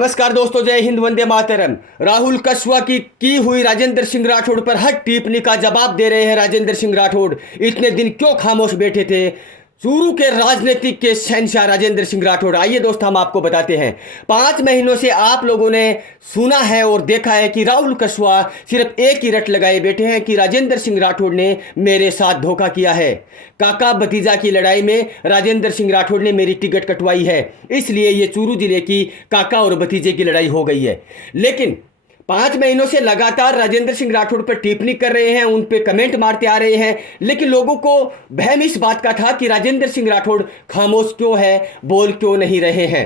नमस्कार दोस्तों, जय हिंद, वंदे मातरम। राहुल कस्वा की हुई राजेंद्र सिंह राठौड़ पर हर टिप्पणी का जवाब दे रहे हैं राजेंद्र सिंह राठौड़। इतने दिन क्यों खामोश बैठे थे? चूरू के राजनीतिक के शहंशाह राजेंद्र सिंह राठौड़। आइए दोस्त, हम आपको बताते हैं। 5 महीनों से आप लोगों ने सुना है और देखा है कि राहुल कस्वा सिर्फ एक ही रट लगाए बैठे हैं कि राजेंद्र सिंह राठौड़ ने मेरे साथ धोखा किया है। काका भतीजा की लड़ाई में राजेंद्र सिंह राठौड़ ने मेरी टिकट कटवाई है, इसलिए ये चूरू जिले की काका और भतीजे की लड़ाई हो गई है। लेकिन 5 महीनों से लगातार राजेंद्र सिंह राठौड़ पर टिप्पणी कर रहे हैं, उन पे कमेंट मारते आ रहे हैं, लेकिन लोगों को वहम इस बात का था कि राजेंद्र सिंह राठौड़ खामोश क्यों है, बोल क्यों नहीं रहे हैं।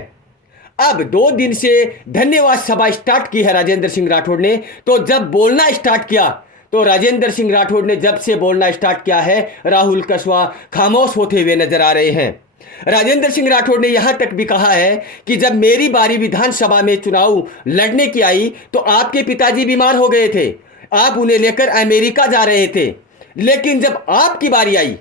अब 2 दिन से धन्यवाद सभा स्टार्ट की है राजेंद्र सिंह राठौड़ ने। तो जब बोलना स्टार्ट किया तो राजेंद्र सिंह राठौड़ ने जब से बोलना स्टार्ट किया है, राहुल कस्वा खामोश होते हुए नजर आ रहे हैं। राजेंद्र सिंह राठौड़ ने यहां तक भी कहा है कि जब मेरी बारी विधानसभा में चुनाव लड़ने की आई तो आपके पिताजी बीमार हो गए थे, आप उन्हें लेकर अमेरिका जा रहे थे, लेकिन जब आपकी बारी आई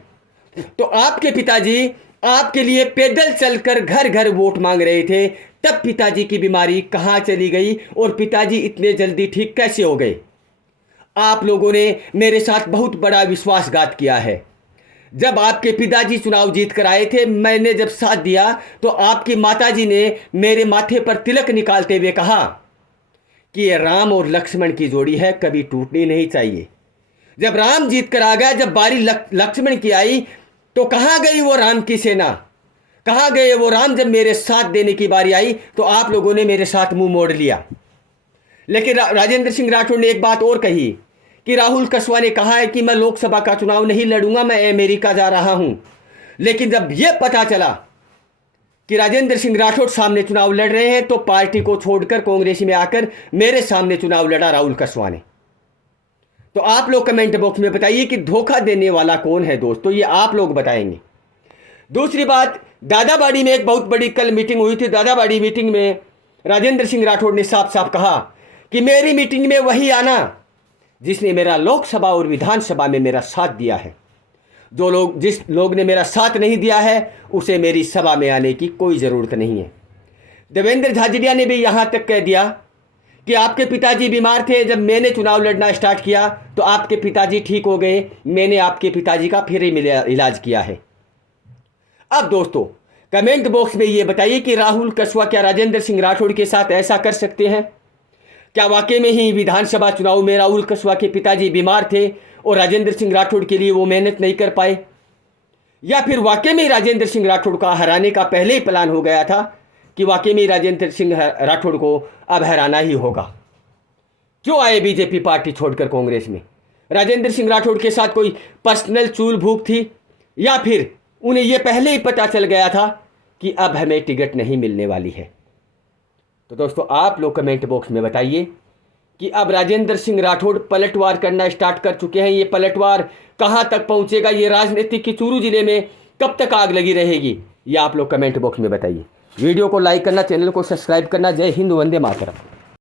तो आपके पिताजी आपके लिए पैदल चलकर घर घर वोट मांग रहे थे। तब पिताजी की बीमारी कहां चली गई और पिताजी इतने जल्दी ठीक कैसे हो गए? आप लोगों ने मेरे साथ बहुत बड़ा विश्वासघात किया है। जब आपके पिताजी चुनाव जीत कर आए थे, मैंने जब साथ दिया तो आपकी माताजी ने मेरे माथे पर तिलक निकालते हुए कहा कि ये राम और लक्ष्मण की जोड़ी है, कभी टूटनी नहीं चाहिए। जब राम जीत कर आ गया, जब बारी लक्ष्मण की आई तो कहाँ गई वो राम की सेना, कहाँ गए वो राम? जब मेरे साथ देने की बारी आई तो आप लोगों ने मेरे साथ मुंह मोड़ लिया। लेकिन राजेंद्र सिंह राठौड़ ने एक बात और कही कि राहुल कस्वा ने कहा है कि मैं लोकसभा का चुनाव नहीं लड़ूंगा, मैं अमेरिका जा रहा हूं। लेकिन जब यह पता चला कि राजेंद्र सिंह राठौड़ सामने चुनाव लड़ रहे हैं तो पार्टी को छोड़कर कांग्रेस में आकर मेरे सामने चुनाव लड़ा राहुल कस्वा ने। तो आप लोग कमेंट बॉक्स में बताइए कि धोखा देने वाला कौन है दोस्तों, ये आप लोग बताएंगे। दूसरी बात, दादाबाड़ी में एक बहुत बड़ी कल मीटिंग हुई थी। दादाबाड़ी मीटिंग में राजेंद्र सिंह राठौड़ ने साफ साफ कहा कि मेरी मीटिंग में वही आना जिसने मेरा लोकसभा और विधानसभा में मेरा साथ दिया है। जिस लोग ने मेरा साथ नहीं दिया है उसे मेरी सभा में आने की कोई ज़रूरत नहीं है। देवेंद्र झाझड़िया ने भी यहाँ तक कह दिया कि आपके पिताजी बीमार थे, जब मैंने चुनाव लड़ना स्टार्ट किया तो आपके पिताजी ठीक हो गए, मैंने आपके पिताजी का फ्री में इलाज किया है। अब दोस्तों कमेंट बॉक्स में ये बताइए कि राहुल कस्वा क्या राजेंद्र सिंह राठौड़ के साथ ऐसा कर सकते हैं? क्या वाकई में ही विधानसभा चुनाव में राहुल कस्वा के पिताजी बीमार थे और राजेंद्र सिंह राठौड़ के लिए वो मेहनत नहीं कर पाए? या फिर वाकई में राजेंद्र सिंह राठौड़ का हराने का पहले ही प्लान हो गया था कि वाकई में राजेंद्र सिंह राठौड़ को अब हराना ही होगा? क्यों आए बीजेपी पार्टी छोड़कर कांग्रेस में? राजेंद्र सिंह राठौड़ के साथ कोई पर्सनल चूल भूख थी या फिर उन्हें यह पहले ही पता चल गया था कि अब हमें टिकट नहीं मिलने वाली है? तो दोस्तों आप लोग कमेंट बॉक्स में बताइए कि अब राजेंद्र सिंह राठौड़ पलटवार करना स्टार्ट कर चुके हैं। ये पलटवार कहां तक पहुंचेगा? ये राजनीतिक की चूरू जिले में कब तक आग लगी रहेगी? ये आप लोग कमेंट बॉक्स में बताइए। वीडियो को लाइक करना, चैनल को सब्सक्राइब करना। जय हिंद, वंदे मातरम।